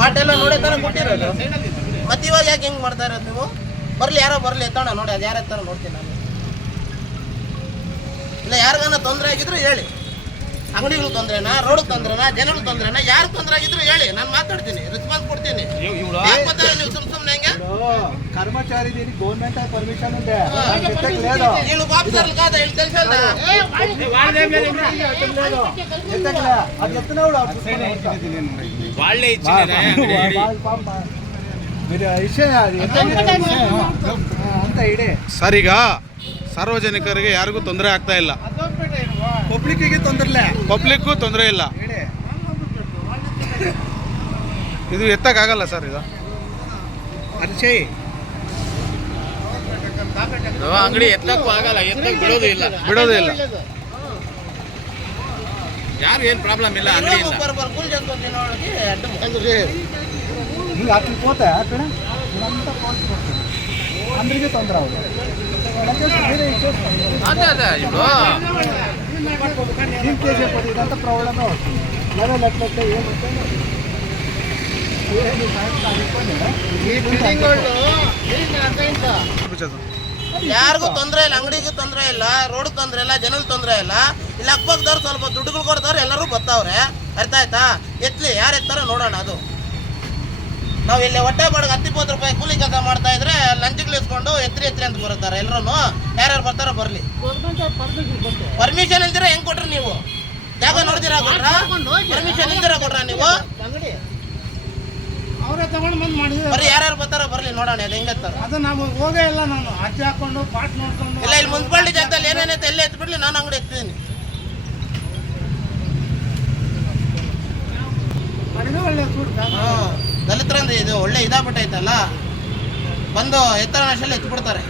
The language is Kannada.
ಪಾಟ್ ಎಲ್ಲ ನೋಡೇ ತರ ಕೊಟ್ಟಿರೋದು. ಮತ್ತೆ ಇವಾಗ ಯಾಕೆ ಹಿಂಗೆ ಮಾಡ್ತಾ ಇರೋದು ನೀವು? ಬರಲಿ, ಯಾರೋ ಬರಲಿ, ಎತ್ತೋಣ ನೋಡಿ, ಅದು ಯಾರ ಎತ್ತಾರ ನೋಡ್ತೀನಿ ನಾನು. ಇಲ್ಲ ಯಾರಿಗಾನ ತೊಂದರೆ ಆಗಿದ್ರು ಹೇಳಿ, ಅಂಗಡಿಗಳು ತೊಂದ್ರೆನಾ, ರೋಡ್ ತೊಂದ್ರೆನಾ, ಜನಗಳು ತೊಂದ್ರೆನಾ, ಯಾರು ತೊಂದರೆ ಆಗಿದ್ರು ಹೇಳಿ, ನಾನು ಮಾತಾಡ್ತೀನಿ, ರೆಸ್ಪಾನ್ಸ್ ಕೊಡ್ತೀನಿ. ನೀವು ಸುಮ್ಮನೆ ಹೆಂಗೆ కర్మచారి దీనికి గవర్నమెంట్ పర్మిషన్ ఉంటే వీళ్ళు ఆఫీసర్లు కాదా, వీళ్ళు తెలుసా? అది ఎత్తున్నాడు వాళ్ళే ఇచ్చింది మీరు విషయం ಅಂತ ಇಡೀ ಸರ್, ಈಗ ಸಾರ್ವಜನಿಕರಿಗೆ ಯಾರಿಗೂ ತೊಂದರೆ ಆಗ್ತಾ ಇಲ್ಲ, ಪಬ್ಲಿಕ್ಕಿಗೆ ತೊಂದರೆ, ಪಬ್ಲಿಕ್ಗೂ ತೊಂದರೆ ಇಲ್ಲ. ಇದು ಎತ್ತಕ್ಕಾಗಲ್ಲ ಸರ್, ಇದು ಅದು ಚೆಯ್ ಅಂಗಡಿ ಎತ್ತಕ್ಕೂ ಆಗಲ್ಲ, ಎತ್ತಕ್ಕೆ ಬಿಡೋದು ಇಲ್ಲ. ಯಾರು ಏನು ಪ್ರಾಬ್ಲಮ್ ಇಲ್ಲ ಅಂಗಡಿಯಿಂದ. ಹಿಂಗೆ ಅಟ್ಲಿ పోతే అక్కడ ఇదంతా పోల్చుకుంటుంది, అందరికీ తొందర అవుతుంది. అదే అదే ఇప్పుడు దీనికి చేసేపోతే ఇదంతా ప్రాబ్లమే అవుతుంది. లెవెల్ ఎట్లయితే ಯಾರಿಗೂ ತೊಂದರೆ ಇಲ್ಲ, ಅಂಗಡಿಗೂ ತೊಂದರೆ ಇಲ್ಲ, ರೋಡ್ ತೊಂದರೆ ಇಲ್ಲ, ಜನಗಳು ತೊಂದರೆ ಇಲ್ಲ. ಇಲ್ಲಿ ಅಕ್ಕಪಕ್ಕದವ್ರು ಸ್ವಲ್ಪ ದುಡ್ಡುಗಳು ಕೊಡ್ತಾವ್ರೆ, ಎಲ್ಲರೂ ಬರ್ತಾವ್ರೆ. ಅರ್ಥ ಆಯ್ತಾ? ಎತ್ಲಿ, ಯಾರು ಎತ್ತಾರ ನೋಡೋಣ. ಅದು ನಾವು ಇಲ್ಲಿ ಹೊಟ್ಟೆ ಬಾಡಿಗೆ 10-20 ರೂಪಾಯಿ ಕೂಲಿ ಕೆಲಸ ಮಾಡ್ತಾ ಇದ್ರೆ ಲಂಚಗಳು ಇಸ್ಕೊಂಡು ಎತ್ರಿ ಅಂತ ಬರುತ್ತಾರೆ. ಎಲ್ಲರೂ ಯಾರ್ಯಾರು ಬರ್ತಾರೋ ಬರಲಿ. ಪರ್ಮಿಷನ್ ಇಲ್ದಿರ ಹೆಂಗ್ ಕೊಟ್ರಿ ನೀವು? ಜಾಗ ನೋಡ್ದಿರಾ ಕೊಟ್ರ? ಪರ್ಮಿಷನ್ ಇಲ್ದಿರ ಕೊಟ್ರ ನೀವು? ಅವರೇ ತಗೊಂಡು ಬಂದು ಮಾಡಿದ್ರೆ ಬರೀ ಯಾರ್ಯಾರು ಬರ್ತಾರೋ ಬರಲಿ, ನೋಡೋಣ ಅದು ಹೆಂಗತ್ತಾರ. ಅದು ನಾವು ಹೋಗೇ ಇಲ್ಲ, ನಾನು ಅಜ್ಜಿ ಹಾಕೊಂಡು ಪಾಟ್ ನೋಡ್ಕೊಂಡು ಇಲ್ಲ, ಇಲ್ಲಿ ಮುನ್ಸಿಪಾಲಿಟಿ ಜಾಗದಲ್ಲಿ ಏನೇನೈತೆ ಎಲ್ಲೇ ಎತ್ಬಿಡ್ಲಿ, ನಾನು ಅಂಗಡಿ ಎತ್ತೀನಿ. ಒಳ್ಳೆ ದಲಿತರಂದ್ರೆ ಇದು ಒಳ್ಳೆ ಇದಾಗ್ಬಿಟ್ಟೈತಲ್ಲ, ಬಂದು ಎತ್ತರ ಎತ್ಬಿಡ್ತಾರೆ.